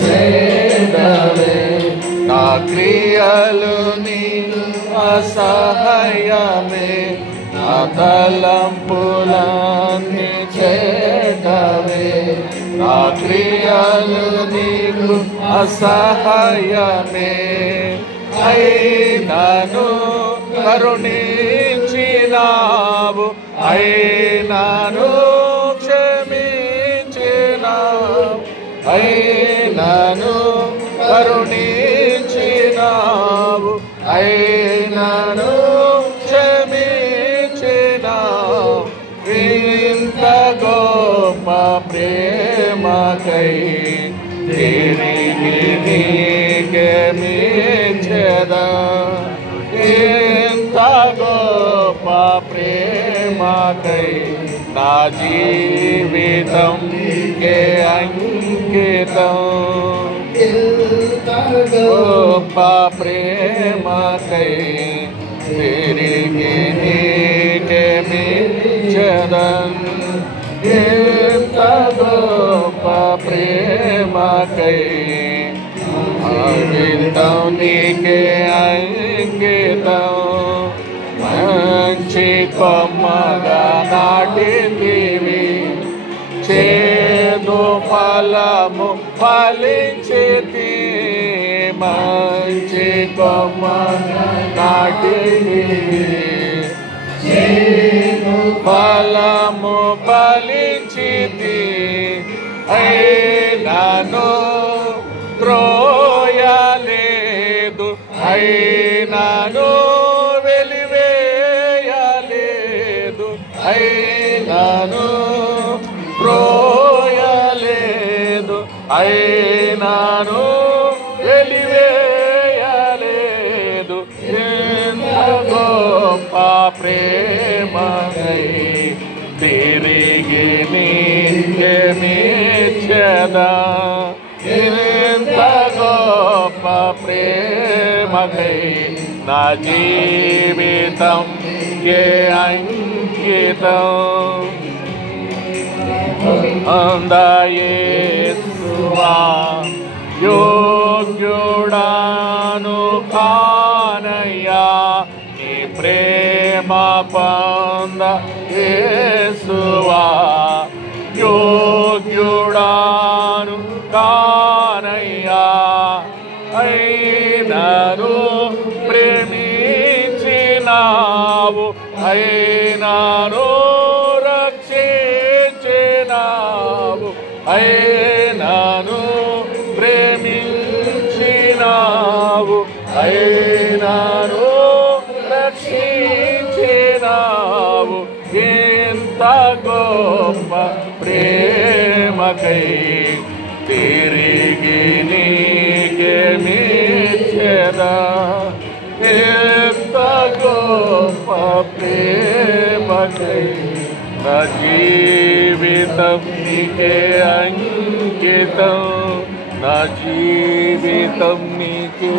చేదవే నా క్రియలు నీకు అసహాయమే నా తలంపులన్నీ చేదవే నా క్రియలు నీకు అసహాయమే అయినను కరుణించినావు అయినను క్షమించినావు అయినను కరుణించినావు అయినను క్షమించినావు ఇంత గొప్ప ప్రేమకై తిరిగి నీకే మెచ్చెదా ఇంత గొప్ప ప్రేమకై నా జీవితం నీకే అంకితం గొప్ప ప్రేమకై తిరిగి నీకే మెచ్చెదన్ ఇంత గొప్ప ప్రేమకై అంకితం నీకే అంకితం మంచి కొమ్మగా నాటితివి చేదు ఫలము ఫలించితి మంచి కొమ్మగా నాటితివి చేదు ఫలము ఫలించితి అయినను త్రోయలేదు అయినను వెలివేయలేదు అయినను త్రోయలేదు అయినను వెలివేయలేదు ఎంత గొప్ప ప్రేమకై తిరిగి నీకే మెచ్చెదా ఎంత గొప్ప ప్రేమకై నా జీవితం నీకే అంకితం యేసువా యోగ్యుడాను కానయ్యా నీ ప్రేమ పొంద యేసువా యోగ్యుడాను కానయ్యా అయినను ప్రేమించినావు అయినను రక్షించినావు అయినను ప్రేమించినావు అయినను రక్షించినావు ఎంత గొప్ప ప్రేమకై తిరిగి నీకే మెచ్చెదా ఎంత గొప్ప ప్రేమకై నా జీవితం నీకే అంకితం నా జీవితం నీకే